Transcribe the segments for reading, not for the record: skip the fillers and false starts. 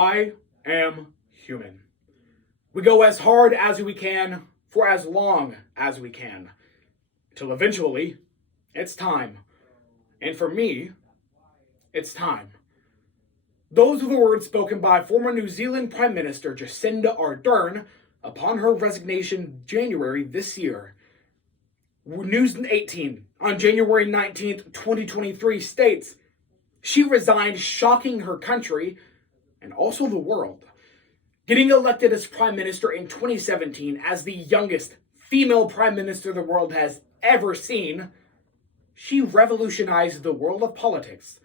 I am human. We go as hard as we can for as long as we can, till eventually it's time. And for me, it's time. Those are the words spoken by former New Zealand Prime Minister Jacinda Ardern upon her resignation January this year. News 18 on January 19th, 2023 states she resigned, shocking her country and also the world. Getting elected as Prime Minister in 2017 as the youngest female Prime Minister the world has ever seen, she revolutionized the world of politics.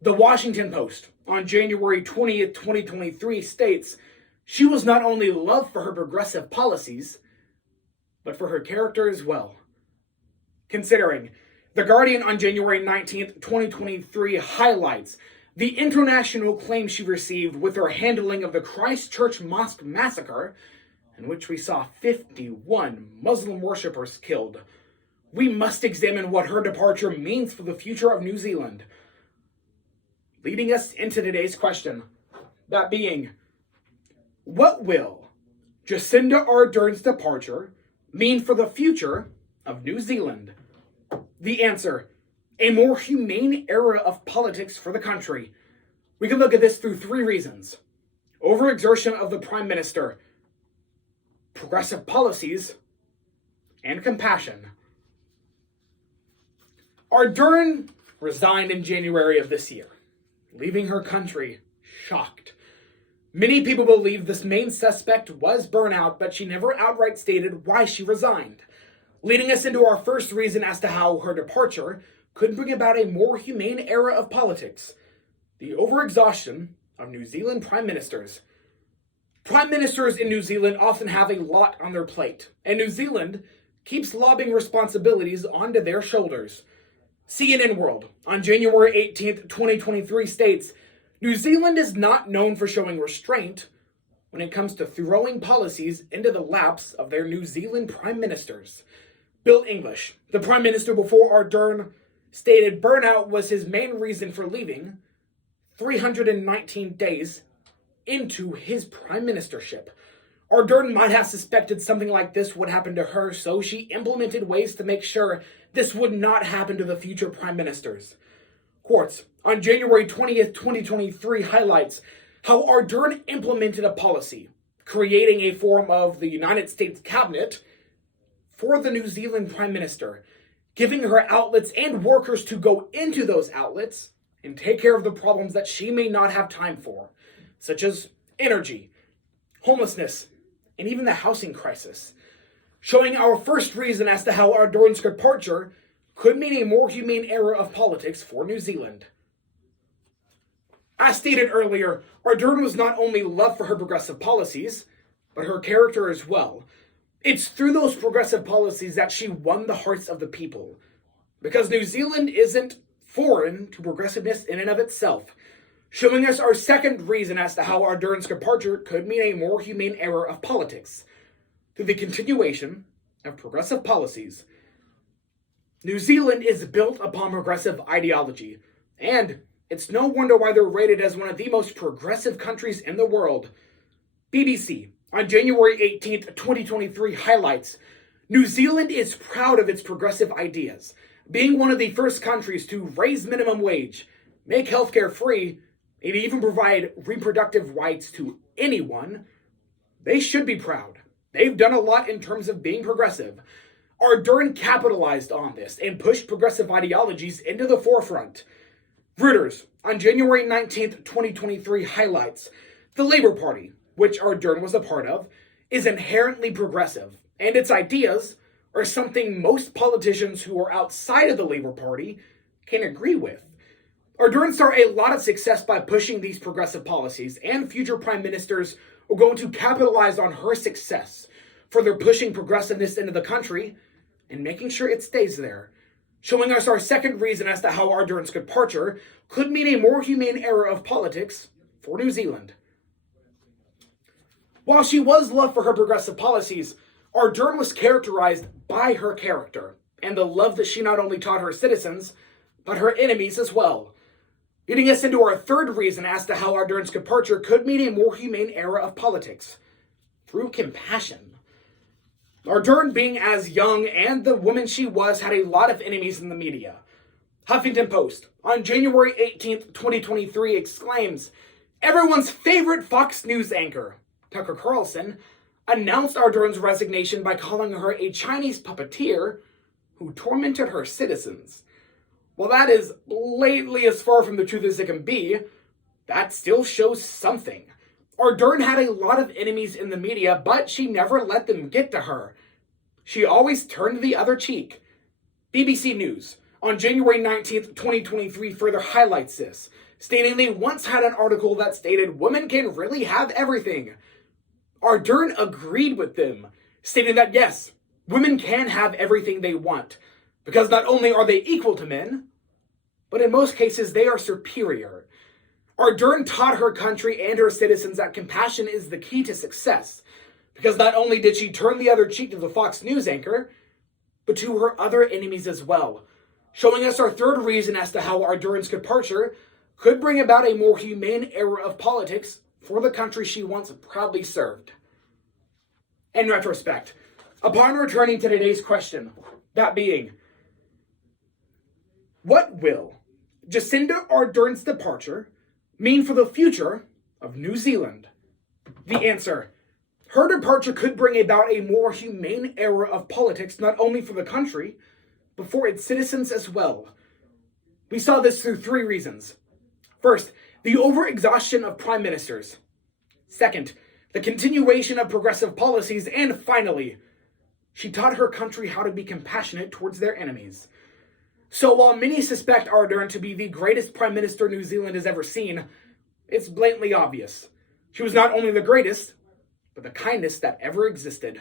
The Washington Post on January 20th, 2023 states she was not only loved for her progressive policies, but for her character as well. Considering, The Guardian on January 19th, 2023 highlights the international acclaim she received with her handling of the Christchurch Mosque massacre, in which we saw 51 Muslim worshippers killed. We must examine what her departure means for the future of New Zealand. Leading us into today's question, that being, what will Jacinda Ardern's departure mean for the future of New Zealand? The answer, a more humane era of politics for the country. We can look at this through three reasons: overexertion of the Prime Minister, progressive policies, and compassion. Ardern resigned in January of this year, leaving her country shocked. Many people believe this main suspect was burnout, but she never outright stated why she resigned, leading us into our first reason as to how her departure could bring about a more humane era of politics: the overexhaustion of New Zealand prime ministers. Prime ministers in New Zealand often have a lot on their plate, and New Zealand keeps lobbing responsibilities onto their shoulders. CNN World on January 18th, 2023 states, New Zealand is not known for showing restraint when it comes to throwing policies into the laps of their New Zealand prime ministers. Bill English, the prime minister before Ardern, stated burnout was his main reason for leaving 319 days into his prime ministership. Ardern might have suspected something like this would happen to her, so she implemented ways to make sure this would not happen to the future prime ministers. Quartz, on January 20th, 2023, highlights how Ardern implemented a policy, creating a form of the United States cabinet for the New Zealand prime minister, giving her outlets and workers to go into those outlets and take care of the problems that she may not have time for, such as energy, homelessness, and even the housing crisis, showing our first reason as to how Ardern's departure could mean a more humane era of politics for New Zealand. As stated earlier, Ardern was not only loved for her progressive policies, but her character as well. It's through those progressive policies that she won the hearts of the people, because New Zealand isn't foreign to progressiveness in and of itself, showing us our second reason as to how Ardern's departure could mean a more humane era of politics, through the continuation of progressive policies. New Zealand is built upon progressive ideology, and it's no wonder why they're rated as one of the most progressive countries in the world. BBC, on January 18th, 2023, highlights New Zealand is proud of its progressive ideas, being one of the first countries to raise minimum wage, make healthcare free, and even provide reproductive rights to anyone. They should be proud. They've done a lot in terms of being progressive. Ardern capitalized on this and pushed progressive ideologies into the forefront. Reuters, on January 19th, 2023, highlights the Labour Party, which Ardern was a part of, is inherently progressive, and its ideas are something most politicians who are outside of the Labour Party can agree with. Ardern saw a lot of success by pushing these progressive policies, and future prime ministers are going to capitalize on her success, further pushing progressiveness into the country and making sure it stays there, showing us our second reason as to how Ardern's departure could mean a more humane era of politics for New Zealand. While she was loved for her progressive policies, Ardern was characterized by her character and the love that she not only taught her citizens, but her enemies as well. leading us into our third reason as to how Ardern's departure could mean a more humane era of politics, through compassion. Ardern, being as young and the woman she was, had a lot of enemies in the media. Huffington Post, on January 18th, 2023, exclaims, "Everyone's favorite Fox News anchor, Tucker Carlson, announced Ardern's resignation by calling her a Chinese puppeteer who tormented her citizens." While that is blatantly as far from the truth as it can be, that still shows something. Ardern had a lot of enemies in the media, but she never let them get to her. She always turned the other cheek. BBC News, on January 19th, 2023, further highlights this, stating they once had an article that stated women can really have everything. Ardern agreed with them, stating that yes, women can have everything they want, because not only are they equal to men, but in most cases they are superior. Ardern taught her country and her citizens that compassion is the key to success, because not only did she turn the other cheek to the Fox News anchor, but to her other enemies as well, showing us our third reason as to how Ardern's departure could bring about a more humane era of politics for the country she once proudly served. In retrospect, upon returning to today's question, that being, what will Jacinda Ardern's departure mean for the future of New Zealand? The answer, her departure could bring about a more humane era of politics, not only for the country, but for its citizens as well. We saw this through three reasons. First, the overexhaustion of prime ministers. Second, the continuation of progressive policies. And finally, she taught her country how to be compassionate towards their enemies. So while many suspect Ardern to be the greatest prime minister New Zealand has ever seen, it's blatantly obvious. She was not only the greatest, but the kindest that ever existed.